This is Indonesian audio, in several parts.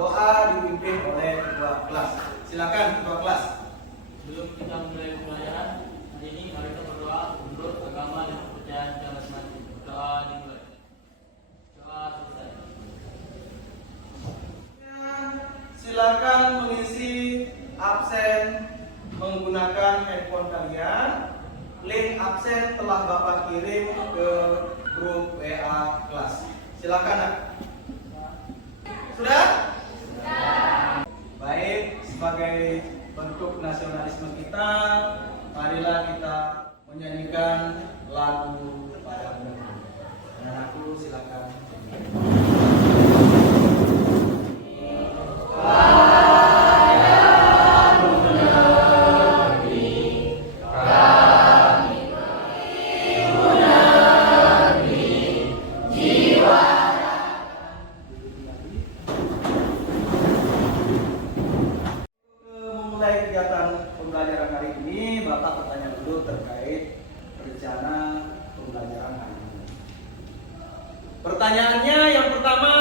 doa dipimpin oleh ketua kelas. Silakan ketua kelas. Sebelum kita mulai pembelajaran hari ini, mari kita berdoa menurut agama dan kepercayaan kita masing-masing. Doa dimulai. Doa selesai. Silakan mengisi absen menggunakan handphone kalian. Link absen telah Bapak kirim ke grup WA kelas. Silakan, Nak. Sudah? Baik, sebagai bentuk nasionalisme kita, marilah kita menyanyikan lagu pada Negeri. Anak-anakku silakan. Mulai kegiatan pembelajaran hari ini, Bapak bertanya dulu terkait rencana pembelajaran hari ini. Pertanyaannya yang pertama,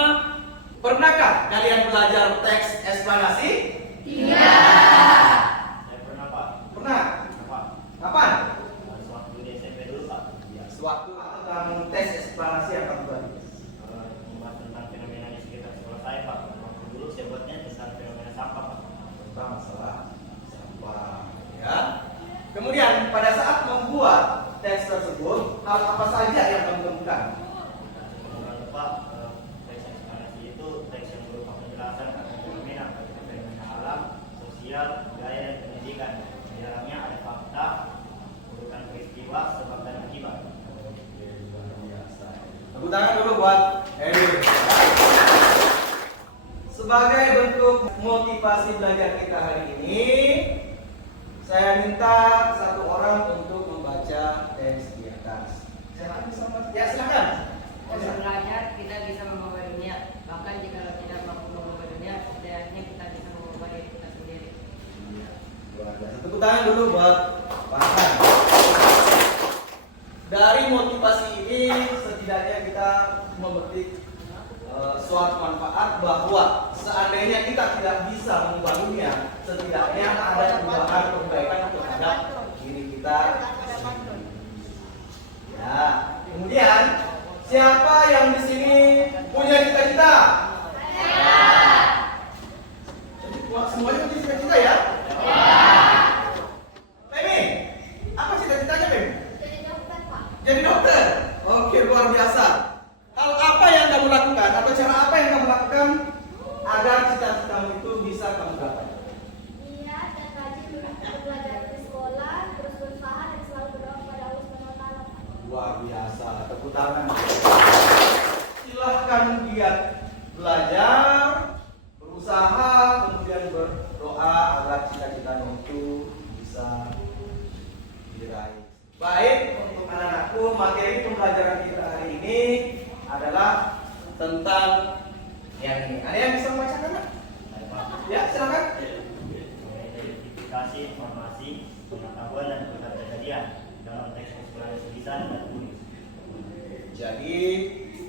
pernahkah kalian belajar teks eksplanasi? Tidak. Saya pernah, Pak. Pernah? Pak. Kapan? Sewaktu di SMP dulu, Pak. Ya. Sewaktu tentang teks eksplanasi apa buat? Membahas tentang fenomena di sekitar sekolah saya, Pak. Waktu dulu saya buatnya tentang fenomena sampah, Pak. Tentang masalah sampah, ya. Kemudian pada saat membuat teks tersebut, hal apa saja yang kamu temukan? Jangan lupa teks eksplanasi itu teks yang berupa penjelasan tentang fenomena baik fenomena alam, sosial, budaya, dan pendidikan. Di dalamnya ada fakta, urutan peristiwa, sebab dan akibat. Luar biasa. Tepuk tangan dulu buat Edi. Sebagai bentuk motivasi belajar kita hari ini, saya minta satu orang untuk membaca teks di atas. Silakan bisa membaca. Ya, silakan. Untuk belajar kita bisa mengubah dunia. Bahkan jika tidak mampu mengubah dunia, setidaknya kita bisa mengubah diri kita sendiri. Luar biasa. Tepuk tangan dulu buat Pak Han. Dari motivasi ini setidaknya kita memetik suatu manfaat bahwa seandainya kita tidak bisa mengubah dunia, setidaknya ada perubahan perbaikan terhadap diri kita. Ya, kemudian siapa yang di sini punya cita-cita? Semuanya punya cita-cita ya? Memi, apa cita-citanya Memi? Jadi dokter. Oke, luar biasa. Hal apa yang kamu lakukan atau cara apa yang kamu lakukan agar cita-citamu itu bisa kamu gapai? Iya, dan rajin belajar di sekolah, terus berusaha dan selalu berdoa kepada Allah SWT. Luar biasa. Tepuk tangan. Silahkan giat belajar, berusaha, kemudian berdoa agar cita-citamu itu bisa diraih. Baik, untuk anak-anakku, materi pembelajaran kita hari ini adalah tentang yang ini. Ada yang bisa membacakan, Pak? Ya, silakan. Identifikasi informasi, pengetahuan dan kejadian dalam teks eksplanasi lisan dan tulis. Jadi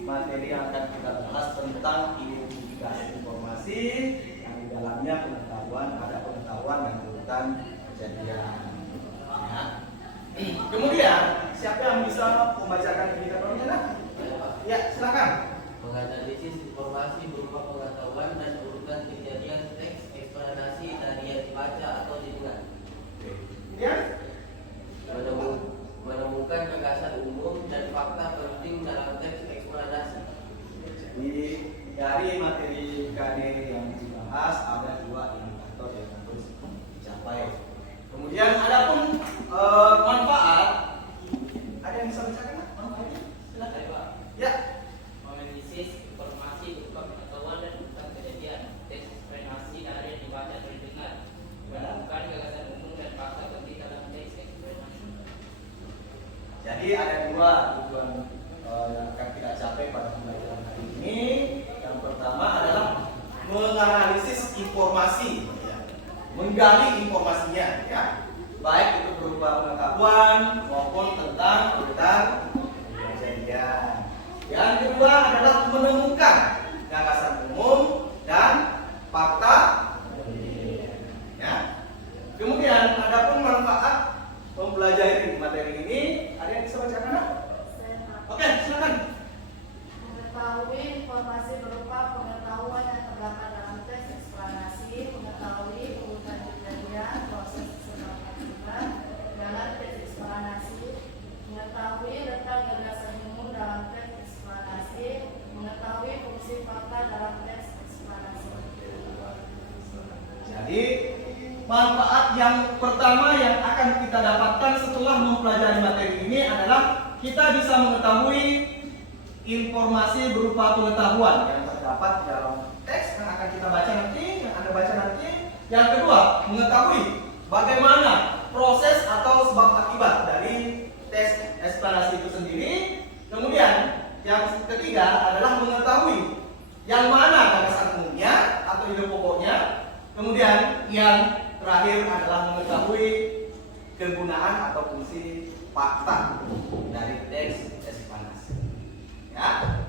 materi yang akan kita bahas tentang identifikasi informasi yang di dalamnya ada pengetahuan dan urutan kejadian. Ya. Kemudian siapa yang bisa membacakan indikatornya? Nah? Ya, silakan. Menganalisis informasi berupa pengetahuan dan urutan kejadian teks eksplanasi dari yang dibaca atau didengar. Kemudian Menemukan gagasan umum dan fakta penting dalam teks eksplanasi. jadi dari materi KD yang dibahas ada dua indikator yang harus dicapai. Kemudian adapun manfaat, ada yang bisa bacakan? Manfaatnya? Silakan, Pak. Ya. Menganalisis informasi berupa pengetahuan dan urutan kejadian teks eksplanasi dari yang dibaca atau didengar. Menemukan gagasan umum dan fakta penting dalam teks eksplanasi. Jadi ada dua tujuan yang akan kita capai pada pembelajaran hari ini. Yang pertama adalah menganalisis informasi, ya. Menggali informasinya, ya, baik itu berupa pengetahuan maupun tentang urutan kejadian. Yang kedua adalah menemukan gagasan umum dan Jadi manfaat yang pertama yang akan kita dapatkan setelah mempelajari materi ini adalah kita bisa mengetahui informasi berupa pengetahuan yang terdapat di dalam teks yang akan kita baca nanti, yang Anda baca nanti. Yang kedua, mengetahui bagaimana proses atau sebab akibat dari tes eksplanasi itu sendiri. Kemudian yang ketiga adalah mengetahui yang mana gagasan umumnya atau ide pokoknya. Kemudian yang terakhir adalah mengetahui kegunaan atau fungsi fakta dari teks eksplanasi. Ya,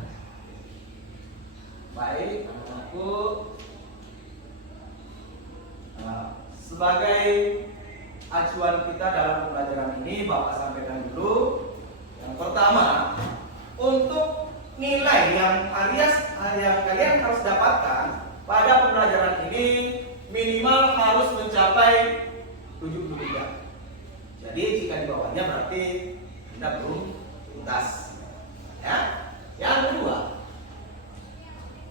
baik, anak-anakku. Sebagai acuan kita dalam pembelajaran ini, Bapak sampaikan dulu. Yang pertama, untuk nilai yang kalian harus dapatkan pada pembelajaran ini minimal harus mencapai 73. Jadi jika di bawahnya berarti kita belum tuntas. Ya. Yang kedua,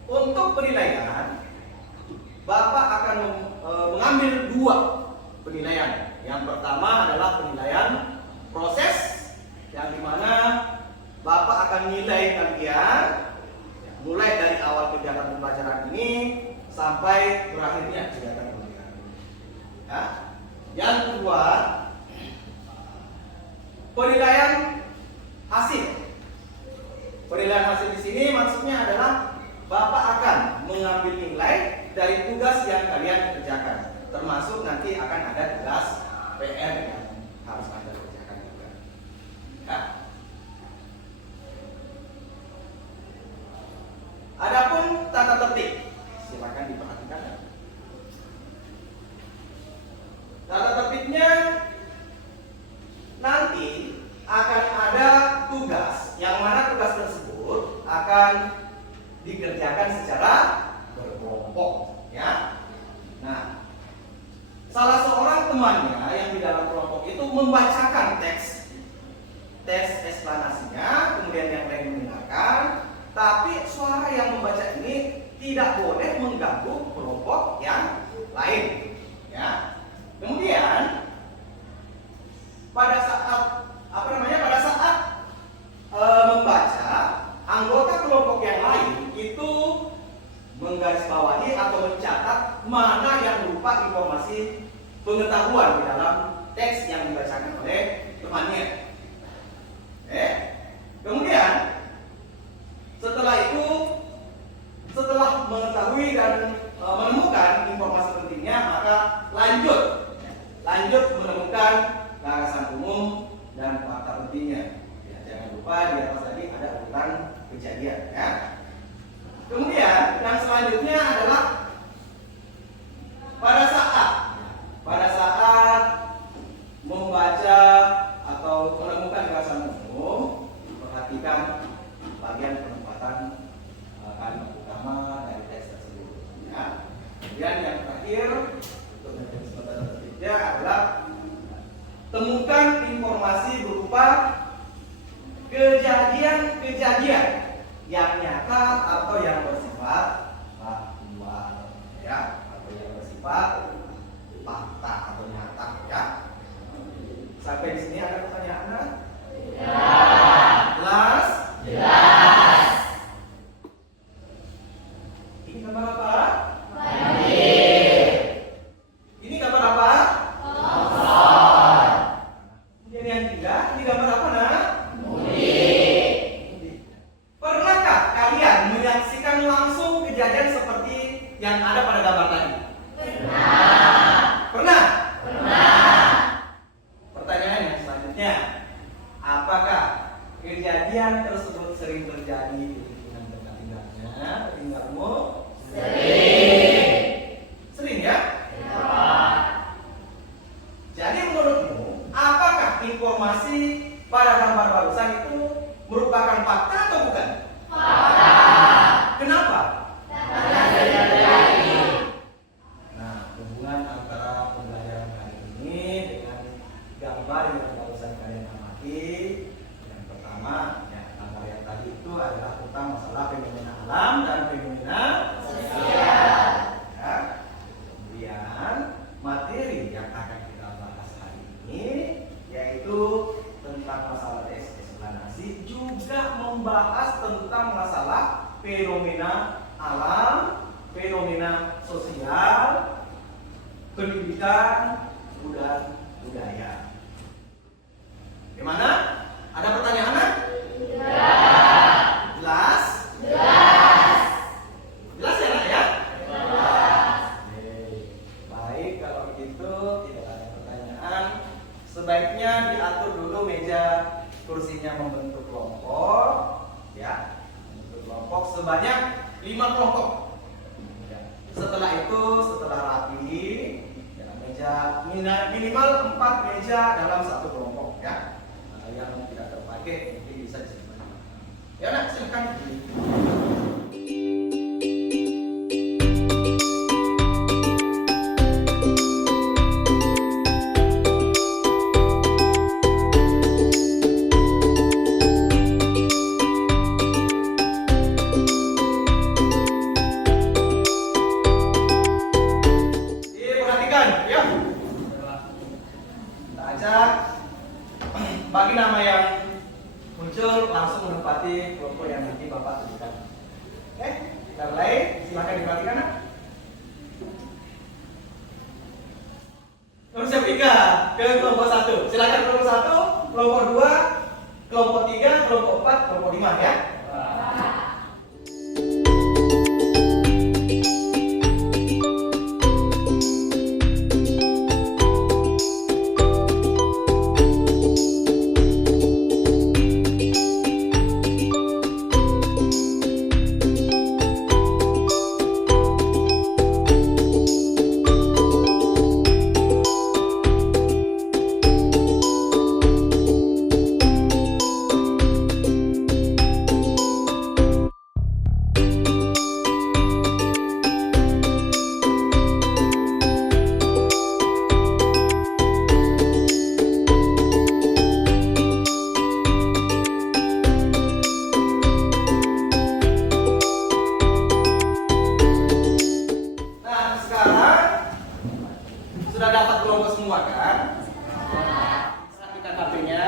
untuk penilaian Bapak akan mengambil 2 penilaian. Yang pertama adalah penilaian proses, yang dimana Bapak akan nilai kalian mulai dari awal kegiatan pembelajaran ini sampai berakhirnya kegiatan pembelajaran. Ya. Yang kedua, penilaian hasil. Penilaian hasil di sini maksudnya adalah Bapak akan mengambil nilai dari tugas yang kalian kerjakan, termasuk nanti akan ada tugas PR yang harus Anda kerjakan juga. Ya. Adapun tata tertib, silakan diperhatikan. Tata tertibnya nanti akan ada tugas, yang mana tugas tersebut akan dikerjakan secara berkelompok, ya. Nah, salah seorang temannya yang di dalam kelompok itu membacakan teks eksplanasinya, kemudian yang lain mendengarkan, tapi suara yang membaca ini tidak boleh mengganggu kelompok yang lain, ya. Kemudian pada saat membaca, anggota kelompok yang lain itu menggarisbawahi atau mencatat mana yang berupa informasi pengetahuan di dalam teks yang dibacakan oleh temannya. Kemudian setelah mengetahui dan menemukan informasi pentingnya, maka lanjut menemukan gagasan umum dan fakta pentingnya. Ya, jangan lupa di atas tadi ada urutan kejadian, ya. Kemudian yang selanjutnya adalah pada saat membaca atau menemukan gagasan umum, perhatikan bagian penempatan kalimat utama dari teks tersebut. Ya. Kemudian yang terakhir untuk mekanisme tata tertibnya adalah temukan informasi berupa kejadian-kejadian yang nyata atau yang bersifat faktual, ya, atau yang bersifat fakta atau nyata, ya. Sampai di sini ada pertanyaan? Ya. Jelas? Jelas. Ini gambar apa? Ini gambar apa? Kemudian yang ketiga, ini gambar apa, nak? Pernahkah kalian menyaksikan langsung kejadian seperti yang ada pada gambar tadi? Pernah? Pertanyaan yang selanjutnya, apakah kejadian tersebut sering terjadi di lingkungan tempat tinggalmu? Sering, ya? Jadi menurutmu, apakah informasi pada gambar barusan itu merupakan fakta atau bukan? Fakta. Kenapa? sosial, pendidikan, dan budaya. Gimana? Ada pertanyaan? Jelas? Jelas ya, Nak, ya? Oke. Baik, kalau begitu tidak ada pertanyaan. Sebaiknya diatur dulu meja kursinya membentuk kelompok, ya. Membentuk kelompok sebanyak 5 kelompok. Ya. Setelah itu, setelah rapi, ya, meja minimal 4 meja dalam satu kelompok, ya. Nah, yang tidak terpakai mungkin bisa disimpan. Ya, Nak, silakan. Diperhatikan, ya. Kita ajak bagi nama yang muncul langsung menempati kelompok yang nanti Bapak tunjukkan. Oke, kita mulai. Silakan diperhatikan, Nak. Nomor siapa 3 ke kelompok 1. Silakan kelompok 1, kelompok 2, kelompok 3, kelompok 4, kelompok 5, ya. Nah, sekarang sudah dapat kelompok semua, kan? Rapikan HP-nya.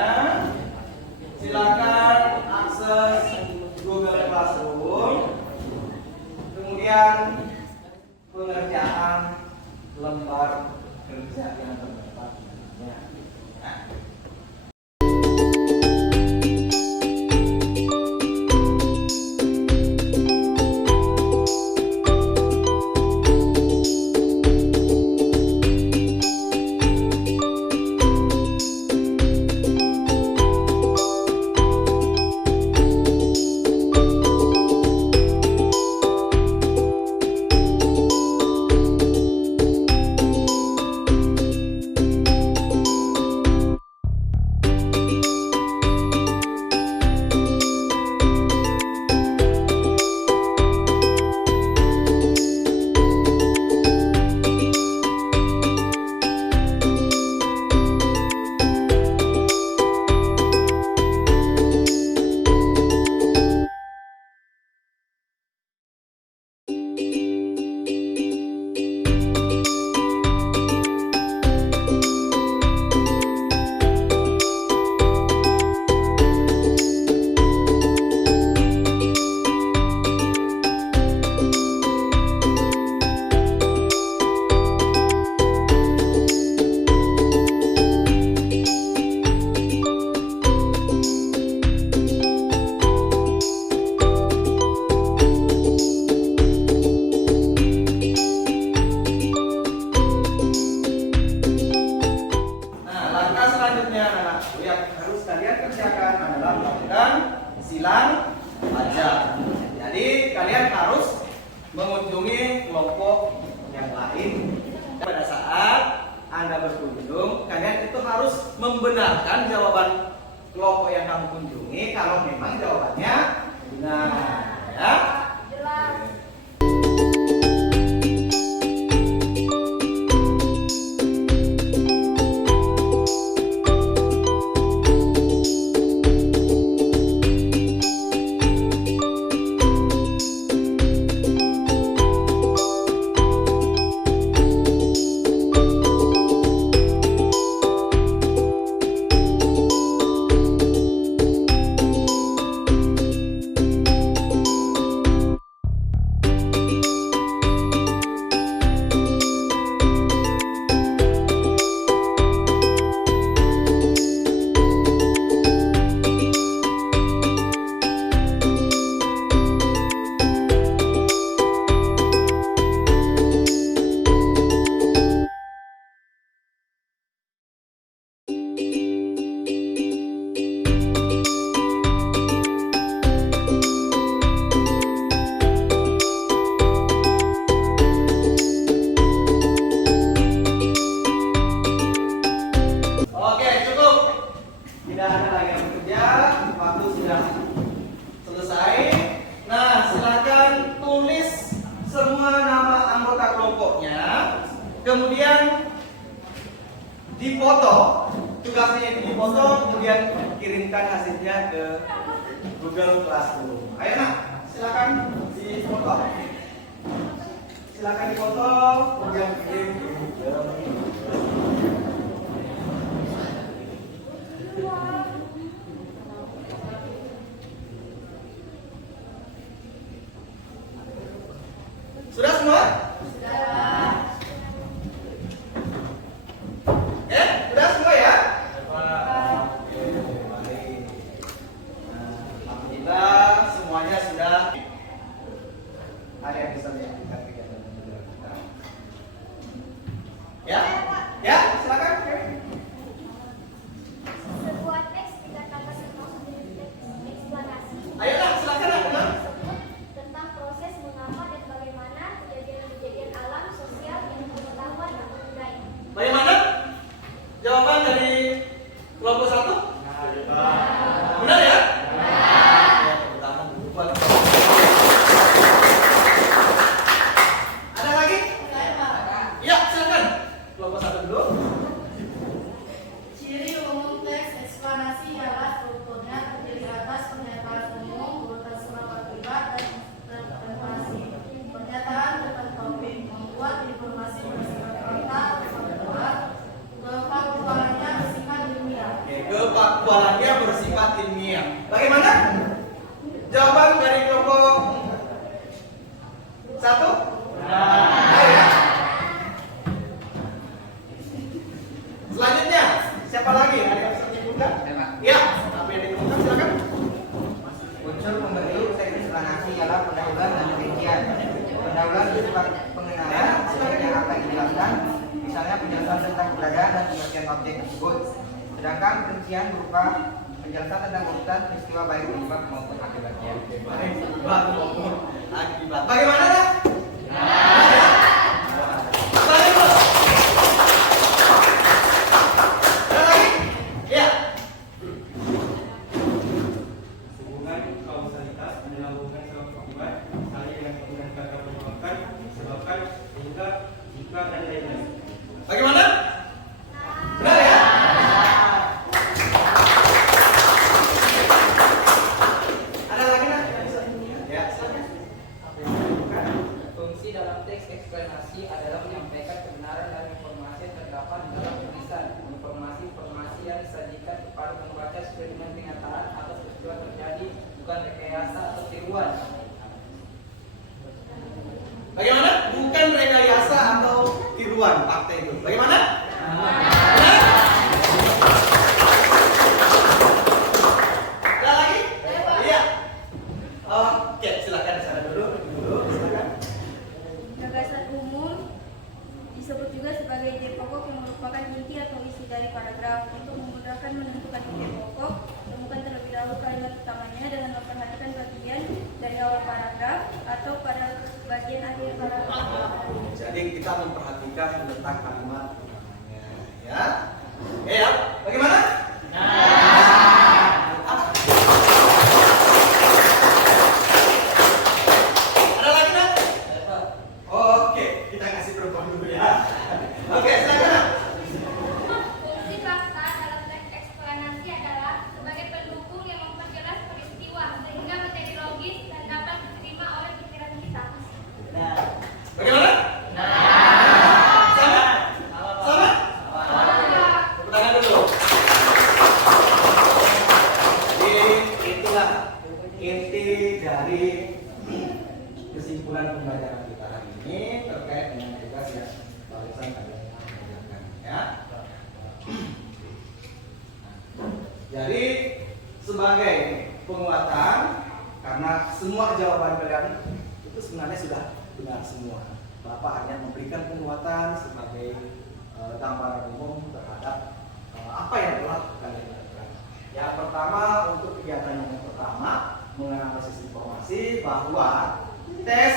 Silakan akses Google Classroom. Kemudian pengerjaan lembar kerja yang terdapat di dalamnya. Ya. Nah, langkah selanjutnya anak-anakku yang harus kalian kerjakan adalah melakukan silang baca. Jadi kalian harus mengunjungi kelompok yang lain. Pada saat Anda berkunjung, kalian itu harus membenarkan jawaban kelompok yang kamu kunjungi kalau memang jawabannya benar, ya. Jelas. kemudian dipoto, tugasnya itu dipoto, kemudian kirimkan hasilnya ke Google Classroom. Ayo nak, silakan dipoto. Silakan dipoto, kemudian kirim ke Sudah semua? Ya, sudah semua ya? Oke, baik. Nah, alhamdulillah semuanya sudah. Ada yang bisa menyaksikan kegiatan kita. Ya? Ya, silakan. Sebuah teks dikatakan termasuk teks eksplanasi. Ayo lah, silakan lah, benar. Tersebut tentang proses mengapa dan bagaimana kejadian-kejadian alam, sosial, dan pengetahuan atau budaya. Bagaimana? Jawaban dari kelompok 1? Benar ya? Ya, tepuk tangan dulu, Pak. Ada lagi? Ya, silakan. Kelompok 1 dulu. Ciri umum teks eksplanasi ialah strukturnya terdiri atas pernyataan umum, urutan sebab akibat, dan interpretasi. Pernyataan tentang topik membuat informasi bersifat fakta atau faktual, kefaktualannya bersifat ilmiah. Oke, kefaktualannya bersifat ilmiah. Bagaimana? Jawaban dari kelompok 1? Ayo ya. Selanjutnya, siapa lagi? Ada yang bisa menyebutkan? Ya, apa yang ditemukan? Silakan. Unsur pembentuk teks eksplanasi ialah pendahuluan dan rincian. Pendahuluan bersifat pengenalan seperti yang akan dijelaskan, misalnya penjelasan tentang keberadaan dan pengertian objek tersebut. Sedangkan rincian berupa penjelasan tentang urutan peristiwa baik penyebab maupun akibatnya. Baik, penyebab maupun akibat. Bagaimana dah? Balik, Bos. Ada lagi? Ya. Hubungan kausalitas adalah hubungan sebab akibat, misalnya dengan penggunaan kata menyebabkan, disebabkan, sehingga, jika, dan lain-lain. Bagaimana? Benar ya? Ada lagi nak? Ya, silakan. Apa yang ditemukan? Fungsi dalam teks eksplanasi adalah menyampaikan kebenaran dan informasi yang terdapat di dalam tulisan. Informasi-informasi yang disajikan kepada pembaca sesuai dengan kenyataan atau peristiwa terjadi, bukan rekayasa atau tiruan. Bagaimana? Bukan rekayasa atau tiruan fakta itu. Bagaimana? Benar? Ada lagi? Iya. Oke, silakan di sana dulu. Silakan. Gagasan umum disebut juga sebagai ide pokok yang merupakan inti atau isi dari paragraf. Untuk memudahkan menentukan ide pokok, temukan terlebih dahulu kalimat utamanya dengan memperhatikan bagian dari awal paragraf atau pada bagian akhir paragraf. Jadi kita memperhatikan tentang kalimat utamanya, ya. Ya, bagaimana? Ada lagi nak? Oke, kita kasih perempuan dulu ya. Oke, silakan. Fungsi fakta dalam teks eksplanasi adalah sebagai pendukung yang memperjelas peristiwa sehingga menjadi logis dan dapat diterima oleh pikiran kita. Bagaimana? Sama? Sama? Tepuk tangan dulu. Jadi itulah inti dari kesimpulan pembelajaran kita hari ini terkait dengan tugas yang barusan kalian kerjakan, ya. Jadi sebagai penguatan, karena semua jawaban kalian itu sebenarnya sudah benar semua. Bapak hanya memberikan penguatan sebagai gambaran umum terhadap apa yang telah kalian lakukan. Yang pertama, untuk kegiatan yang pertama menganalisis informasi, bahwa tes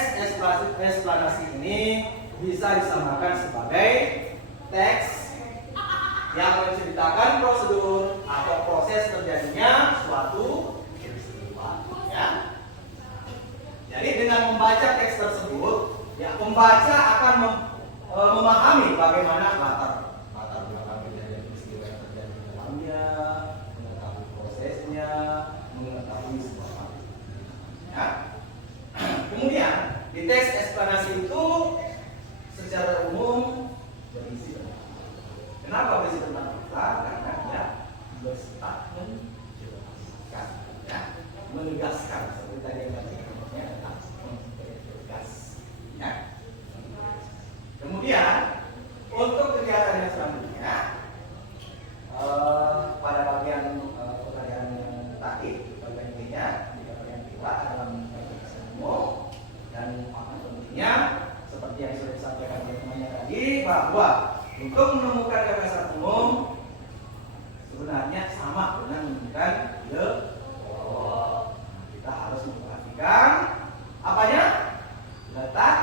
eksplanasi ini bisa disamakan sebagai teks yang menceritakan prosedur atau proses terjadinya suatu peristiwa, ya. Jadi dengan membaca teks tersebut, ya pembaca akan memahami bagaimana latar belakang kejadian peristiwa yang terjadi di dalamnya, mengetahui prosesnya, mengetahui semua hal. Ya. Kemudian di teks eksplanasi itu secara umum berisi tentang apa? Kenapa berisi tentang apa? Karena dia bersifat menjelaskan, ya, menegaskan seperti tadi yang katakannya adalah menegas, ya. Kemudian untuk kegiatan yang selanjutnya pada bagian pertanyaan tadi, bagian intinya di bagian kedua adalah menjelaskan umum dan pentingnya seperti yang sudah disampaikan oleh temannya tadi bahwa untuk menemukan gagasan umum sebenarnya sama dengan menemukan ide pokok. Kita harus memperhatikan apanya? Letak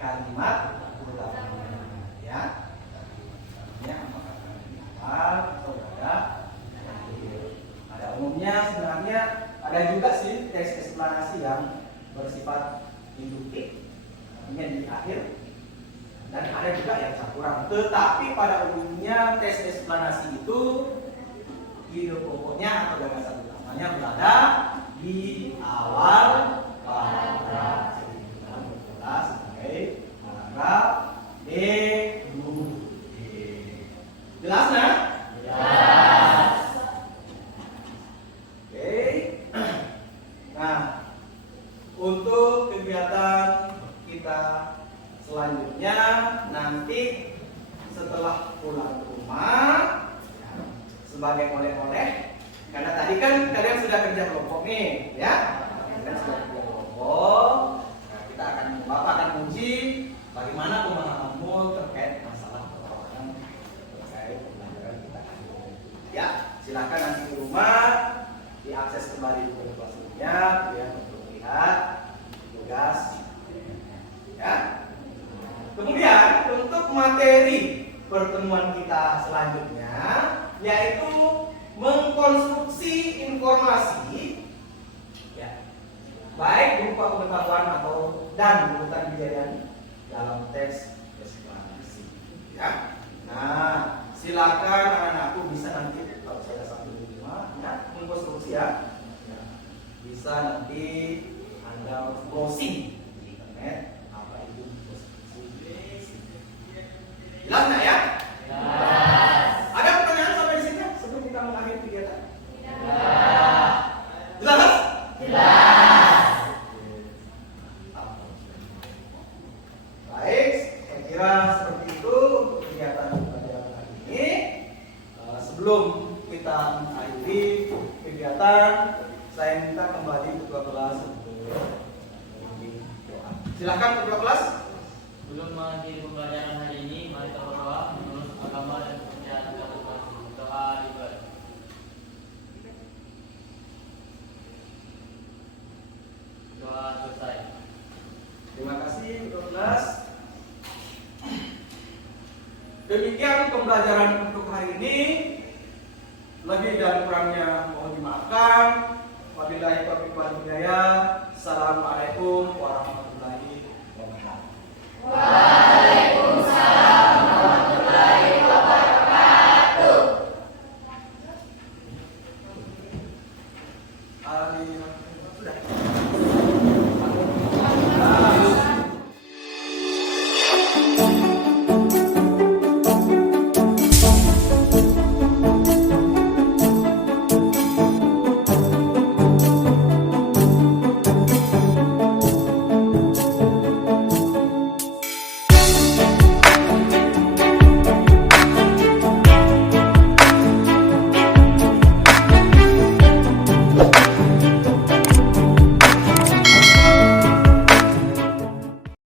kalimat utamanya, ya. Artinya apakah di awal atau pada umumnya sebenarnya ada juga sih teks eksplanasi yang bersifat induktif, artinya di akhir, dan ada juga yang campuran. Tetapi pada umumnya tes eksplanasi itu ide pokoknya atau gagasan utamanya berada di awal paragraf. Jadi kita berkelas sebagai paragraf D dulu. Jelas nah? Jelas. Oke. Nah, untuk kegiatan kita selanjutnya nanti setelah pulang ke rumah sebagai oleh-oleh, karena tadi kan kalian sudah kerja kelompok nih, ya. Kalian sudah kerja kelompok. Nah, kita akan Bapak akan uji bagaimana pemahamanmu terkait masalah perkawanan terkait pelajaran kita. Ya, silakan nanti di rumah diakses kembali ke kelasnya biar untuk melihat tugas. Ya. Kemudian untuk materi pertemuan kita selanjutnya yaitu mengkonstruksi informasi, ya, baik berupa pengetahuan atau dan urutan kejadian dalam teks eksplanasi. Ya. Nah, silakan anak-anakku bisa nanti kalau saya sambil di rumah, ya, mengkonstruksi ya. Ya. Bisa nanti Anda browsing di internet apa itu konstruksi. Jelas nggak ya? Jelas. Ada pertanyaan sampai di sini sebelum kita mengakhiri kegiatan? Jelas. Jelas? Jelas. Baik, saya kira seperti itu untuk kegiatan pelajaran kali ini. Sebelum kita mengakhiri kegiatan, saya minta kembali ketua kelas untuk memimpin doa. Silakan ketua kelas. Belum mengakhiri pembelajaran hari ini, mari kita berdoa menurut agama dan kepercayaan kita masing-masing. Doa dimulai. Doa selesai. Terima kasih ketua kelas. Demikian pembelajaran untuk hari ini. Lebih dan kurangnya mohon dimaafkan. Wabillahi taufiq wal hidayah. Assalamualaikum warahmatullahi wabarakatuh.